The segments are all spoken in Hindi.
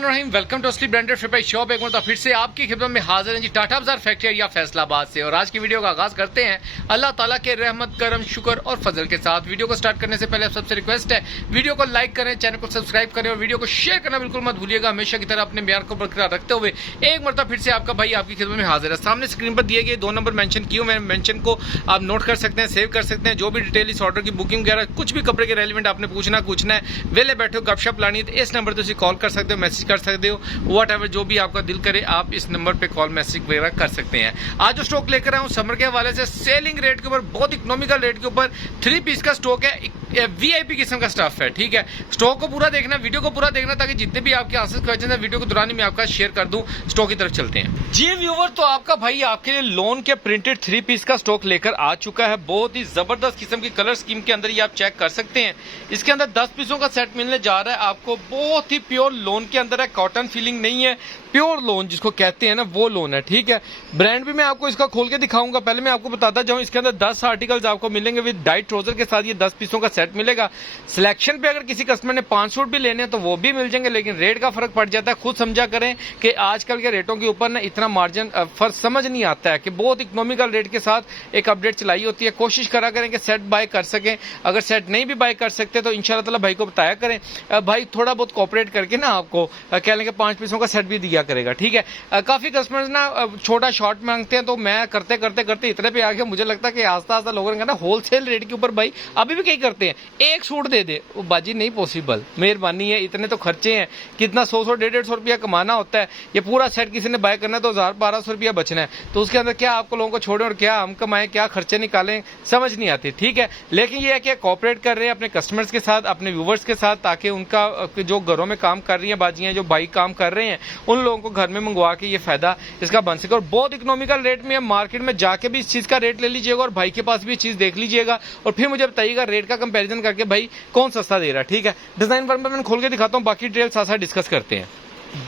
बिस्मिल्लाहिर्रहमानिर्रहीम। वेलकम टू असली ब्रांडेड फिर शॉप। एक मतलब फिर से आपकी खिदमत में हाजिर हैं जी टाटा बाजार फैक्ट्री एरिया फैसलाबाद से। और आज की वीडियो का आगाज करते हैं अल्लाह ताला के रहमत करम शुक्र और फजल के साथ। वीडियो को स्टार्ट करने से पहले आप सबसे रिक्वेस्ट है वीडियो को लाइक करें, चैनल को सब्सक्राइब करें और वीडियो को शेयर करना बिल्कुल मत भूलिएगा। हमेशा की तरह अपने म्यार को बरकरार रखते हुए एक मरतबा फिर से आपका भाई आपकी खिदमत में हाजिर है। सामने स्क्रीन पर दिए गए 2 नंबर मेंशन किए हुए हैं, मेंशन को आप नोट कर सकते हैं, सेव कर सकते हैं। जो भी डिटेल इस ऑर्डर की बुकिंग वगैरह कुछ भी कपड़े के रेलिवेंट आपने पूछना है, वेले बैठे हो गपशप लानी है तो इस नंबर पर कॉल कर सकते हो, मैसेज कर सकते हो, वट एवर जो भी आपका दिल करे आप इस नंबर पे कॉल मैसेज वगैरह कर सकते हैं। आज जो स्टॉक लेकर आया हूँ समर के हवाले से सेलिंग रेट के ऊपर, बहुत इकोनॉमिकल रेट के ऊपर 3 पीस का स्टॉक है। वीआईपी किस्म का स्टफ है, ठीक है। स्टॉक को पूरा देखना, वीडियो को पूरा देखना ताकि जितने भी आपके आंसर क्वेश्चन है वीडियो के दौरान ही मैं आपका शेयर कर दूं। स्टॉक की तरफ चलते हैं जी व्यूवर। तो आपका भाई आपके लिए लोन के प्रिंटेड 3 पीस का स्टॉक लेकर आ चुका है। बहुत ही जबरदस्त किस्म की कलर स्कीम के अंदर ये आप चेक कर सकते हैं। इसके अंदर 10 पीसों का सेट मिलने जा रहा है आपको। बहुत ही प्योर लोन के अंदर है, कॉटन फीलिंग नहीं है, प्योर लोन जिसको कहते हैं ना वो लोन है, ठीक है। ब्रांड भी मैं आपको इसका खोल के दिखाऊंगा। पहले मैं आपको बताता जाऊं इसके अंदर 10 आर्टिकल्स आपको मिलेंगे विद डाइट ट्राउजर के साथ। ये 10 पीसों का सेट मिलेगा। सिलेक्शन पे अगर किसी कस्टमर ने 5 सूट भी लेने हैं तो वो भी मिल जाएंगे, लेकिन रेट का फर्क पड़ जाता है। खुद समझा करें कि आजकल के रेटों के ऊपर ना इतना मार्जिन फर्क समझ नहीं आता है कि बहुत इकोनॉमिकल रेट के साथ एक अपडेट चलाई होती है। कोशिश करा करें कि सेट बाय कर सकें। अगर सेट नहीं भी बाय कर सकते तो इंशाल्लाह ताला भाई को बताया करें, भाई थोड़ा बहुत कोऑपरेट करके ना आपको कह लेंगे 5 पीसों का सेट भी दिया करेगा, ठीक है। काफी कस्टमर्स ना छोटा शॉर्ट मांगते हैं तो मैं करते करते इतने पे आ गया, मुझे लगता है कि आस्ता आस्ता लोगों ने ना होलसेल रेट के ऊपर भाई अभी भी कई करते हैं, एक सूट दे दे वो बाजी नहीं पॉसिबल। मेहरबानी है, इतने तो खर्चे हैं, कितना 100 150 रुपया कमाना होता है। ये पूरा सेट किसी ने बाय करना है तो 1000-1200 रुपया बचना है, तो उसके अंदर क्या आपको लोगों को छोड़ें और क्या हम कमाएं, क्या खर्चे निकालें, समझ नहीं आती, ठीक है। लेकिन ये है कि कोऑपरेट कर रहे हैं अपने कस्टमर्स के साथ, अपने व्यूवर्स के साथ, ताकि उनका जो घरों में काम कर रही हैं बाजियां, जो भाई काम कर रहे हैं उन लोगों को घर में मंगवा के ये फायदा इसका बन सके। और बहुत इकोनॉमिकल रेट में है, मार्केट में जाके भी इस चीज का रेट ले लीजिएगा और भाई के पास भी चीज देख लीजिएगा और फिर मुझे बताइएगा रेट का कंपैरिजन करके भाई कौन सस्ता दे रहा है, ठीक है। डिजाइन पर मैं खोल के दिखाता हूँ, बाकी डिटेल साथ साथ डिस्कस करते हैं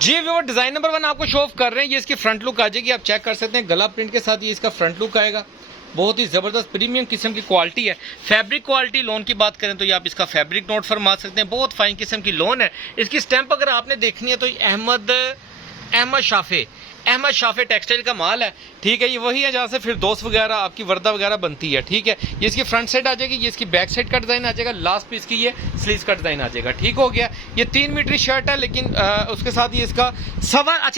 जी व्यूअर। डिजाइन नंबर 1 आपको शो ऑफ कर रहे हैं। ये इसकी फ्रंट लुक आ जाएगी, आप चेक कर सकते हैं। गला प्रिंट के साथ ये इसका फ्रंट लुक आएगा। बहुत ही जबरदस्त प्रीमियम किस्म की क्वालिटी है। फैब्रिक क्वालिटी लोन की बात करें तो ये आप इसका फैब्रिक नोट फरमा सकते हैं। बहुत फाइन किस्म की लोन है। इसकी स्टैंप अगर आपने देखनी है तो अहमद शाफे टेक्सटाइल का माल है, ठीक है। ये वही है जहाँ से फिर दोस्त वगैरह आपकी वर्दा वगैरह बनती है, ठीक है। ये इसकी फ्रंट साइड आ जाएगी, ये इसकी बैक साइड का डिजाइन आ जाएगा, लास्ट पीस की ये स्लीव्स का डिजाइन आ जाएगा, ठीक हो गया। ये 3 मीटर शर्ट है, लेकिन उसके साथ ये इसका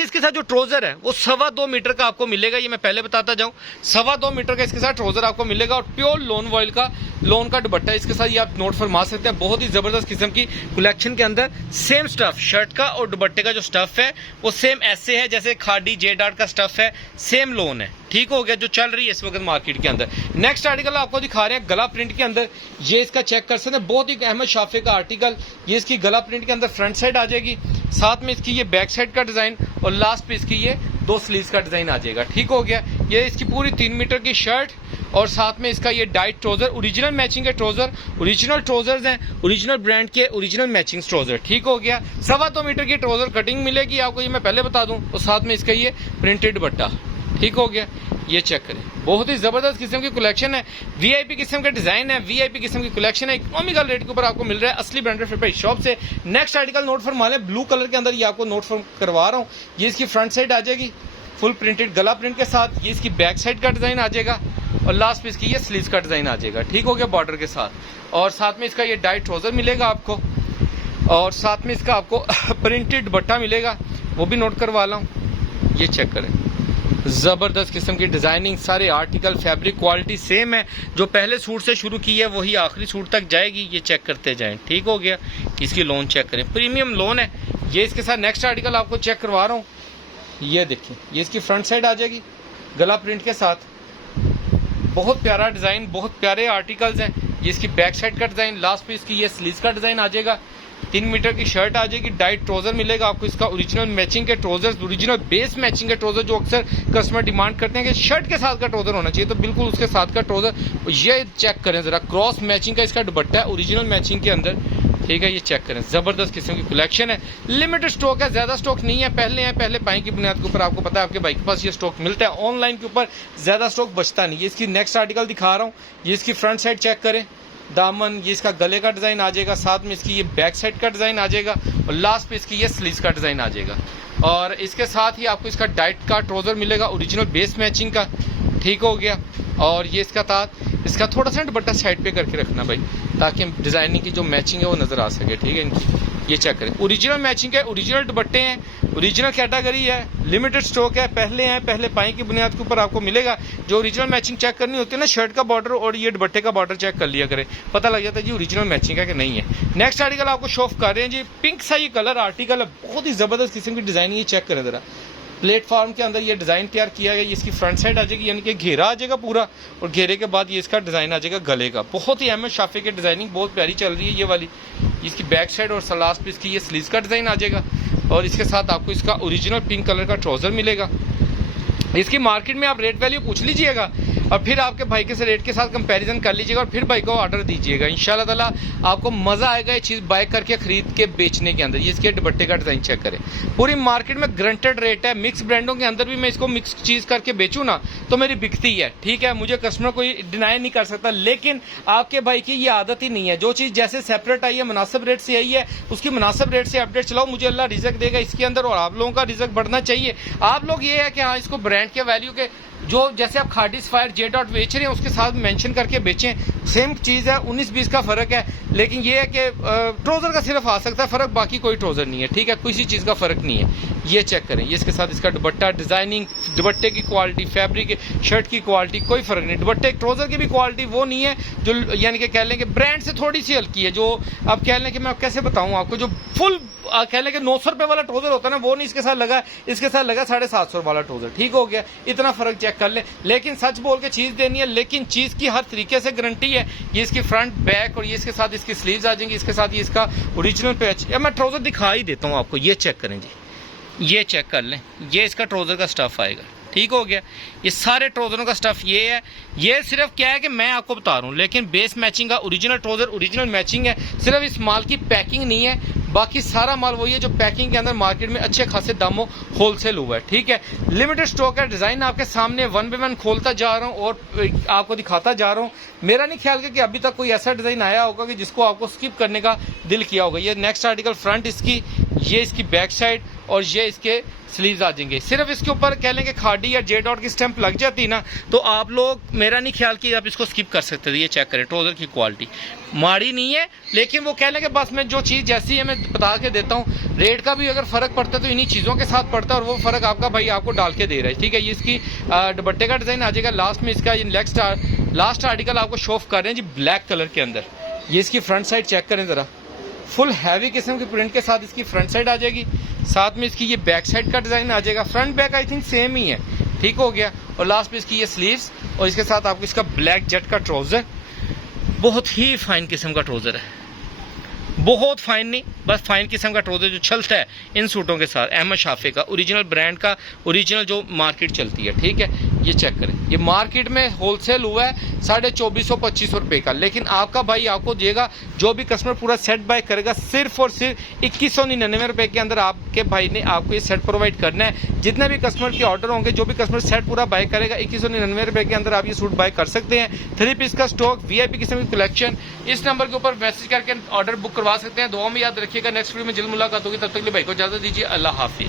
इसके साथ जो ट्राउजर है वो 2.25 मीटर का आपको मिलेगा। ये मैं पहले बताता जाऊँ, 2.25 मीटर का इसके साथ ट्राउजर आपको मिलेगा और प्योर लोन वॉइल का लोन का दुपट्टा इसके साथ ये आप नोट फरमा सकते हैं। बहुत ही जबरदस्त किस्म की कलेक्शन के अंदर सेम स्टफ, शर्ट का और दुपट्टे का जो स्टफ है वो सेम ऐसे है जैसे खादी जे डार्ट का स्टफ है, सेम लोन है, ठीक हो गया, जो चल रही है इस वक्त मार्केट के अंदर। नेक्स्ट आर्टिकल आपको दिखा रहे हैं गला प्रिंट के अंदर। ये इसका चेक कर सकते हैं, बहुत ही अहमद शाफे का आर्टिकल। ये इसकी गला प्रिंट के अंदर फ्रंट साइड आ जाएगी, साथ में इसकी ये बैक साइड का डिजाइन और लास्ट पे इसकी ये 2 स्लीव्स का डिजाइन आ जाएगा, ठीक हो गया। ये इसकी पूरी 3 मीटर की शर्ट और साथ में इसका ये डाइट ट्राउजर, ओरिजिनल मैचिंग के ट्राउजर, ओरिजिनल ट्राउजर्स हैं, ओरिजिनल ब्रांड के ओरिजिनल मैचिंग ट्राउजर, ठीक हो गया। 2.25 मीटर की ट्राउजर कटिंग मिलेगी आपको, ये मैं पहले बता दूं। और साथ में इसका ये प्रिंटेड दुपट्टा, ठीक हो गया। ये चेक करें, बहुत ही जबरदस्त किस्म की कलेक्शन है, वीआईपी किस्म का डिजाइन है, वीआईपी किस्म की कलेक्शन है। इकोनॉमिकल रेट के ऊपर आपको मिल रहा है असली ब्रांडेड फिर शॉप से। नेक्स्ट आर्टिकल नोट फॉर्म है ब्लू कलर के अंदर, ये आपको नोट फॉर्म करवा रहा हूँ। ये इसकी फ्रंट साइड आ जाएगी फुल प्रिंटेड गला प्रिंट के साथ, ये इसकी बैक साइड का डिजाइन आ जाएगा और लास्ट पीस की ये स्लीव्स का डिजाइन आ जाएगा, ठीक हो गया, बॉर्डर के साथ। और साथ में इसका ये डाइट ट्राउजर मिलेगा आपको और साथ में इसका आपको प्रिंटेड दुपट्टा मिलेगा, वो भी नोट करवा रहा हूँ। ये चेक करें, जबरदस्त किस्म की डिजाइनिंग, सारे आर्टिकल फैब्रिक क्वालिटी सेम है। जो पहले सूट से शुरू की है वही आखिरी सूट तक जाएगी, ये चेक करते जाएं, ठीक हो गया। इसकी लोन चेक करें, प्रीमियम लोन है। ये इसके साथ नेक्स्ट आर्टिकल आपको चेक करवा रहा हूँ। ये देखिए, ये इसकी फ्रंट साइड आ जाएगी गला प्रिंट के साथ, बहुत प्यारा डिजाइन, बहुत प्यारे आर्टिकल्स हैं। ये इसकी बैक साइड का डिजाइन, लास्ट पे इसकी ये स्लीव्स का डिजाइन आ जाएगा। 3 मीटर की शर्ट आ जाएगी, डाइट ट्राउजर मिलेगा आपको, इसका ओरिजिनल मैचिंग के ट्राउजर्स, ओरिजिनल बेस मैचिंग के ट्राउजर, जो अक्सर कस्टमर डिमांड करते हैं कि शर्ट के साथ का ट्राउजर होना चाहिए, तो बिल्कुल उसके साथ का ट्राउजर। ये चेक करें जरा, क्रॉस मैचिंग का इसका दुपट्टा है ओरिजिनल मैचिंग के अंदर, ठीक है। ये चेक करें, जबरदस्त किस्म की कलेक्शन है। लिमिटेड स्टॉक है, ज्यादा स्टॉक नहीं है, पहले पाई की बुनियाद के ऊपर आपको पता है आपके भाई के पास ये स्टॉक मिलता है। ऑनलाइन के ऊपर ज्यादा स्टॉक बचता नहीं है। इसकी नेक्स्ट आर्टिकल दिखा रहा हूँ, ये इसकी फ्रंट साइड चेक करें, दामन, ये इसका गले का डिज़ाइन आ जाएगा, साथ में इसकी ये बैक साइड का डिज़ाइन आ जाएगा और लास्ट पे इसकी ये स्लीव्स का डिज़ाइन आ जाएगा। और इसके साथ ही आपको इसका डाइट का ट्राउज़र मिलेगा ओरिजिनल बेस मैचिंग का, ठीक हो गया। और ये इसका थोड़ा सा दुपट्टा साइड पे करके रखना भाई, ताकि डिज़ाइनिंग की जो मैचिंग है वो नज़र आ सके, ठीक है इनकी। ये चेक करें, ओरिजिनल मैचिंग है, ओरिजिनल दुपट्टे हैं, ओरिजिनल कैटेगरी है, लिमिटेड स्टॉक है, पहले पाई की बुनियाद के ऊपर आपको मिलेगा। जो ओरिजिनल मैचिंग चेक करनी होती है ना, शर्ट का बॉर्डर और ये दुपट्टे का बॉर्डर चेक कर लिया करें, पता लग जाता है जी ओरिजिनल मैचिंग है कि नहीं है। नेक्स्ट आर्टिकल आपको शो ऑफ कर रहे हैं जी, पिंक सा ये कलर आर्टिकल है, बहुत ही ज़बरदस्त किस्म की डिज़ाइन, ये चेक करें ज़रा। प्लेटफॉर्म के अंदर ये डिज़ाइन तैयार किया गया, इसकी फ्रंट साइड आ जाएगी, यानी कि घेरा आ जाएगा पूरा, और घेरे के बाद ये इसका डिज़ाइन आ जाएगा गले का। बहुत ही अहमद शाफी की डिज़ाइनिंग बहुत प्यारी चल रही है ये वाली। इसकी बैक साइड और लास्ट पे इसकी ये स्लीव्स का डिज़ाइन आ जाएगा, और इसके साथ आपको इसका ओरिजिनल पिंक कलर का ट्राउज़र मिलेगा। इसकी मार्केट में आप रेट वैल्यू पूछ लीजिएगा और फिर आपके भाई के से रेट के साथ कंपैरिजन कर लीजिएगा और फिर भाई को ऑर्डर दीजिएगा। इंशाल्लाह ताला आपको मज़ा आएगा ये चीज़ बाय करके ख़रीद के बेचने के अंदर। ये इसके दुपट्टे का डिज़ाइन चेक करें, पूरी मार्केट में ग्रंटेड रेट है। मिक्स ब्रांडों के अंदर भी मैं इसको मिक्स चीज़ करके बेचूँ ना तो मेरी बिकती है, ठीक है, मुझे कस्टमर कोई डिनाई नहीं कर सकता। लेकिन आपके भाई की ये आदत ही नहीं है, जो चीज़ जैसे सेपरेट आई है, मुनासिब रेट से आई है, उसकी मुनासिब रेट से अपडेट चलाओ, मुझे अल्लाह रिजक देगा इसके अंदर और आप लोगों का रिजक बढ़ना चाहिए। आप लोग ये है कि हाँ इसको ब्रांड के वैल्यू के जो जैसे आप खाडी सफायर जे डॉट बेच रहे हैं उसके साथ मेंशन करके बेचें, सेम चीज़ है, 19-20 का फ़र्क है। लेकिन ये है कि ट्राउज़र का सिर्फ आ सकता है फ़र्क, बाकी कोई ट्राउज़र नहीं है, ठीक है, किसी चीज़ का फ़र्क नहीं है। ये चेक करें, ये इसके साथ इसका दुपट्टा, डिज़ाइनिंग, दुपट्टे की क्वालिटी, फैब्रिक, शर्ट की क्वालिटी, कोई फ़र्क नहीं। दुपट्टे ट्राउज़र की भी क्वालिटी वो नहीं है जो यानी कि कह लें कि ब्रांड से थोड़ी सी हल्की है, जो आप कह लें कि मैं कैसे बताऊँ आपको, जो फुल कह लें कि 900 रुपये वाला ट्राउज़र होता है ना, वो नहीं इसके साथ लगा, इसके साथ लगा 750 वाला ट्राउज़र, ठीक हो गया, इतना फ़र्क चेक कर लें। लेकिन सच बोल के चीज़ देनी है, लेकिन चीज़ की हर तरीके से गारंटी है। ये इसकी फ्रंट बैक और ये इसके साथ इसकी स्लीव्स आ जाएंगी, इसके साथ ये इसका ओरिजिनल पैच। या मैं ट्राउज़र दिखा ही देता हूँ आपको, ये चेक करें जी, ये चेक कर लें, ये इसका ट्राउज़र का स्टफ़ आएगा, ठीक हो गया। ये सारे ट्राउज़रों का स्टफ़ ये है, ये सिर्फ क्या है कि मैं आपको बता रहा हूँ, लेकिन बेस मैचिंग का ओरिजिनल ट्राउज़र ओरिजिनल मैचिंग है, सिर्फ इस माल की पैकिंग नहीं है, बाकी सारा माल वही है जो पैकिंग के अंदर मार्केट में अच्छे खासे दामों होलसेल हुआ है, ठीक है। लिमिटेड स्टॉक है, डिज़ाइन आपके सामने 1 बाय 1 खोलता जा रहा हूँ और आपको दिखाता जा रहा हूँ। मेरा नहीं ख्याल कि अभी तक कोई ऐसा डिज़ाइन आया होगा कि जिसको आपको स्किप करने का दिल किया होगा। ये नेक्स्ट आर्टिकल फ्रंट इसकी, ये इसकी बैक साइड और ये इसके स्लीव्स आ जाएंगे। सिर्फ इसके ऊपर कह लें कि खाडी या जे डॉट की स्टैंप लग जाती ना तो आप लोग, मेरा नहीं ख्याल कि आप इसको स्किप कर सकते थे। ये चेक करें, ट्राउज़र की क्वालिटी माड़ी नहीं है, लेकिन वो कह लें कि बस मैं जो चीज़ जैसी है मैं बता के देता हूँ। रेट का भी अगर फ़र्क पड़ता है तो इन्हीं चीज़ों के साथ पड़ता है और वो फ़र्क आपका भाई आपको डाल के दे रहा है, ठीक है। ये इसकी दुपट्टे का डिज़ाइन आ जाएगा, लास्ट में इसका ये लास्ट आर्टिकल आपको शो ऑफ कर रहे हैं जी ब्लैक कलर के अंदर। ये इसकी फ्रंट साइड चेक करें ज़रा, फुल हैवी किस्म की प्रिंट के साथ इसकी फ्रंट साइड आ जाएगी, साथ में इसकी ये बैक साइड का डिज़ाइन आ जाएगा। Front back I think same ही है, ठीक हो गया। और लास्ट में इसकी ये स्लीव्स और इसके साथ आपको इसका ब्लैक जेट का ट्राउज़र, बहुत ही फाइन किस्म का ट्राउज़र है, बहुत फाइन नहीं, बस फाइन किस्म का ट्राउज़र जो चलता है इन सूटों के साथ, अहमद शाफी का ओरिजिनल ब्रांड का, ओरिजिनल जो मार्केट चलती है, ठीक है। ये चेक करें, ये मार्केट में होलसेल हुआ है 2450-2500 रुपये का, लेकिन आपका भाई आपको देगा, जो भी कस्टमर पूरा सेट बाय करेगा सिर्फ और सिर्फ 2199 रुपये के अंदर आपके भाई ने आपको ये सेट प्रोवाइड करना है। जितने भी कस्टमर के ऑर्डर होंगे, जो भी कस्टमर सेट पूरा बाय करेगा 2199 रुपये के अंदर आप ये सूट बाय कर सकते हैं। 3 पीस का स्टॉक, VIP किस्म की कलेक्शन, इस नंबर के ऊपर मैसेज करके ऑर्डर बुक करवा सकते हैं। दुआ में याद रखिएगा, नेक्स्ट वीडियो में जल्द मुलाकात होगी, तब तक के लिए भाई को इजाज़त दीजिए, अल्लाह हाफिज़।